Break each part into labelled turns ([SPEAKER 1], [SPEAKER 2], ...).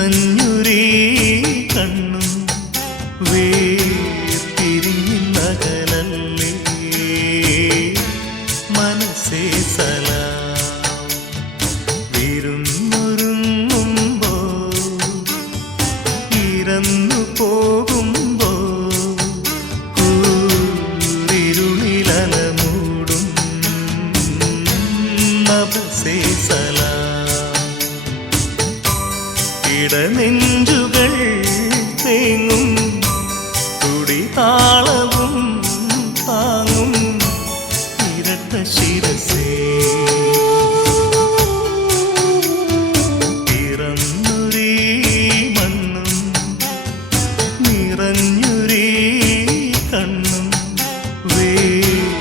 [SPEAKER 1] നിറഞ്ഞുരേ കണ്ണും വേർതിരിഞ്ഞകലല്ലേ മനസ്സേ സലാം. വിരുന്നുരുങ്ങുമ്പോ ഇറന്നു പോകുമ്പോ ഇടനെഞ്ചുകൾ തേങ്ങും തുടി താളവും താങ്ങും ഇരട്ട ശിരസേ. പിറന്നൊരീ മണ്ണും നിറഞ്ഞുരീ കണ്ണും വേർതിരിഞ്ഞകലല്ലേ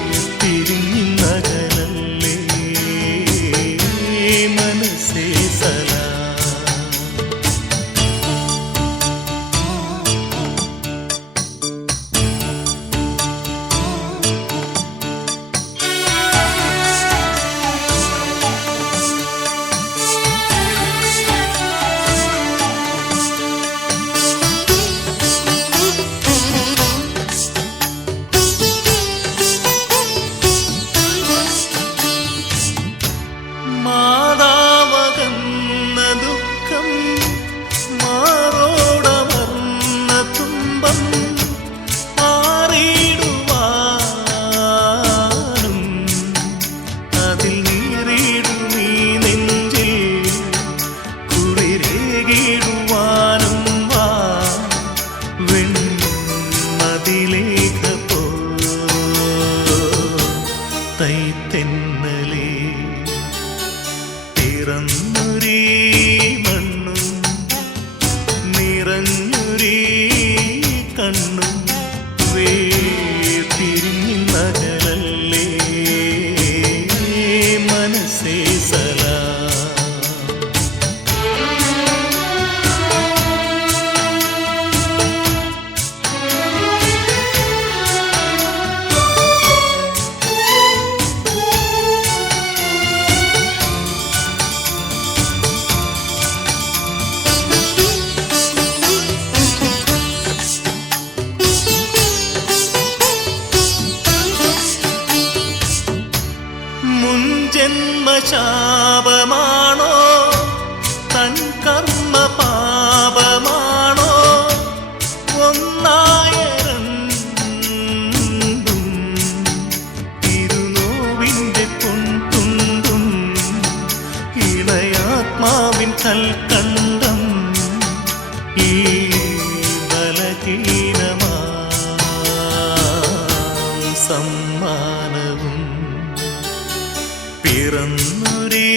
[SPEAKER 1] മുൻജന്മശാപമാണോ തൻ കർമ്മ പാപമാണോ? ഒന്നായ രണ്ടും ഇരുനോവിന്റെ പൊൻതുണ്ടും ഇളയാത്മാവിൻ കൽക്കണ്ടം ഈ ബലഹീനമാ സമ്മാനവും പിറന്നൊരീ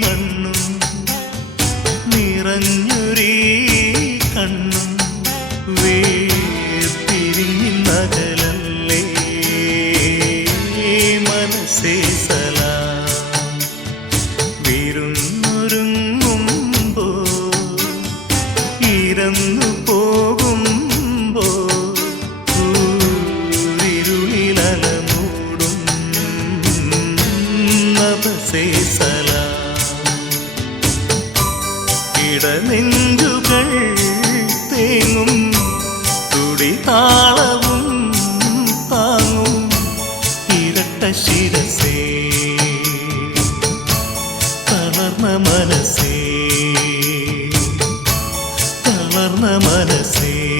[SPEAKER 1] മണ്ണും നിറഞ്ഞൊരീ കണ്ണും വേർതിരിഞ്ഞകലല്ലേ മനസ്സേ സലാം. വിരുന്നൊരുങ്ങുമ്പോ ഇരന്നു ഇട നെഞ്ചുകൾ തേങ്ങും തുടി താളവും താങ്ങും ഇരട്ട ശിരസേ. തളർന്ന മനസ്സേ തളർന്ന മനസ്സേ.